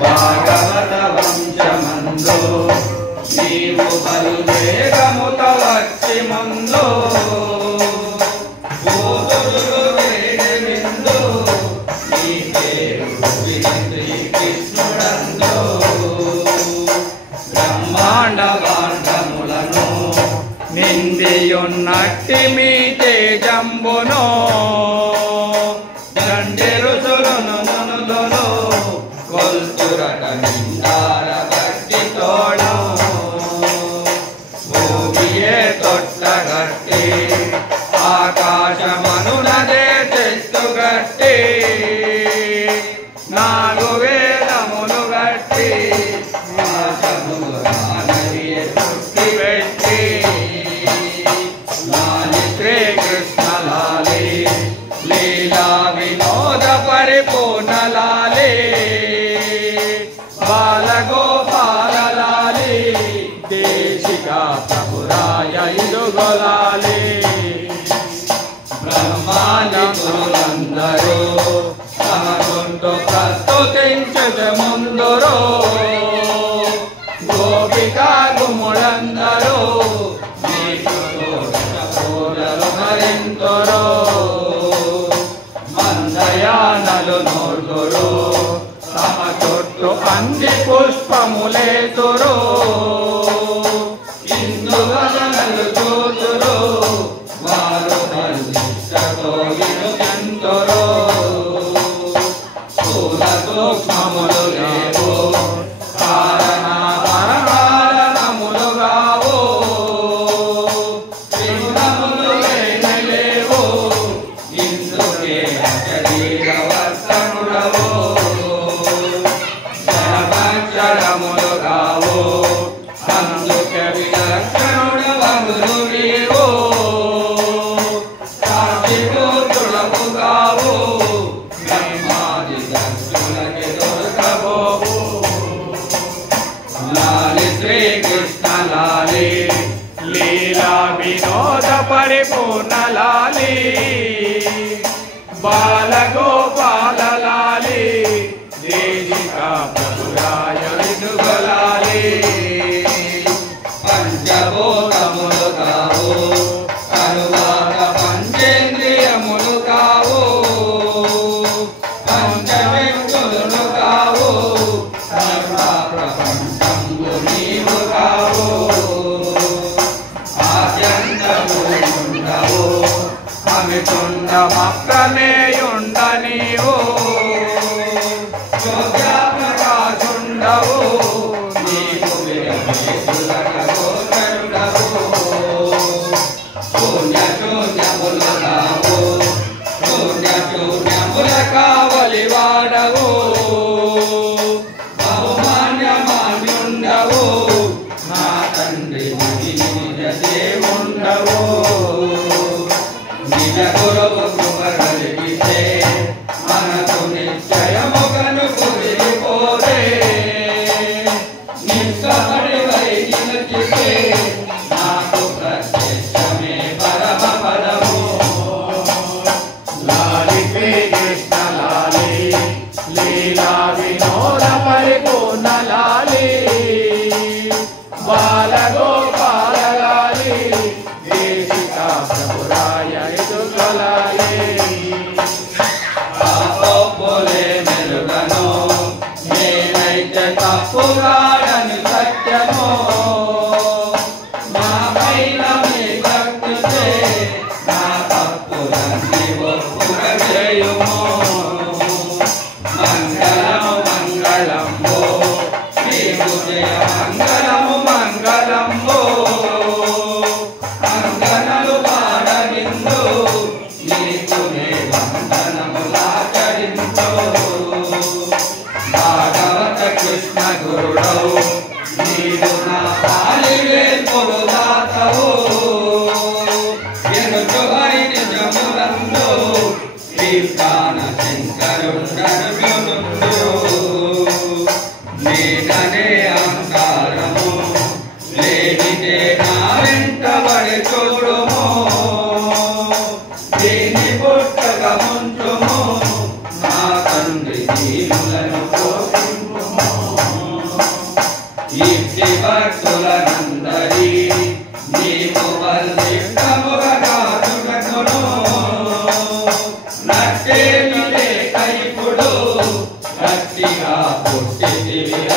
భాగవత వంశమందు నీవు బలువేగముత వచ్చి ముందు పూతులు వేడి విందు నీ పేరు శ్రీకృష్ణుడందు బ్రహ్మాండ వాండములను నిందియున్నట్టి మీ తేజంబును దండి రుచులను మునులను కొల్తురట నిందార భక్తి తోడు భూమియే తొట్టగట్టి ఆకాశమనునదే చెట్టుగట్టి నాలుగు వేదములు గట్టి చుట్టి పెట్టి లాలి శ్రీకృష్ణ లాలి లీలా వినోద పరిపూర్ణ లాలి బాలగోపాల లాలి దేశికా ప్రభురాయ ఇదుగొలాలి బ్రహ్మాండములందరూ తమకుంటూ ప్రస్తుతించదు ముందురో గోపికా గుములందరూ మరింతురో మందయానలు నోడురు తమ చుట్టూ అంది పుష్పములేతురు ఇందువలనలు చూతురు వారు మల్లిష్టతో వినుకెంతురు స్థూల సూక్ష్మములు లేవు కారణములు గావు త్రిగుణములు లేవు ఇందుకే శరీర వర్తనుడవు జనమక్షరములు గావు అందుకే విలక్షణుడవగురు నీవు సాక్షిపూర్తులకు గావు బ్రహ్మాది దక్షులకి దొరకబోవు లాలి శ్రీకృష్ణ లాలి లీలా వినోద పరిపూర్ణ లాలి బాలగోపాల లాలి దేశికా ప్రభురాయ వినుగలాలి పంచభూతములు కావు తరువాత పంచేంద్రియములు కావు పంచవ్యక్తులు కావు సర్వప్రపంచంబు నీవు కావు ఆద్యంతముండవు అమితుండమప్రమేయుండ నీవు ప్రకాశుండవు నీవు గోచరుడవు శూన్యముల కావు శూన్యముల కావలి వాడవు బహుమాన్యమాన్యుండవు నా తండ్రి నిజ దేవుండవు నిజ గురువు కృప కలిగితే మనకు నిశ్చయముగను కుదిరిపోతే నిస్సపడి వైదికే నాకు ప్రత్యక్షమే పరమ పదము లాలి శ్రీకృష్ణ లాలి లీలా వినోద పరిపూర్ణ లాలి బాలగోపాల లాలి దేశికా ప్రభురాయ ఇదుగొలాలి పాపోలే మెరుగను నేనైతే తప్పుగాడని సత్యము నా పైన మీ భక్తితే నా తప్పులన్నీ ఒప్పుగ చేయుము మంగళము మంగళంబో నీవు జయ మంగళము మంగళంబో అంగనలు పాడవిందు నీకు నే వందనములాచరించు భాగవత కృష్ణ గురుడవు నీవు నా పాలివేల్పులు దాతవు ఎరుచు హరి నిజములందు శ్రీకాన శంకరుండను నేననే అహంకారము లేనిదే నా వెంటబడి చూడుము దీని పుట్టక ముంచుము నా తండ్రి దీనులను కోరుకుంటుము భక్తులనందరి నీవు వల్లిష్టముగా కాచుటకును నట్టేమిదే కైపుడు గట్టిగా పుట్టితివి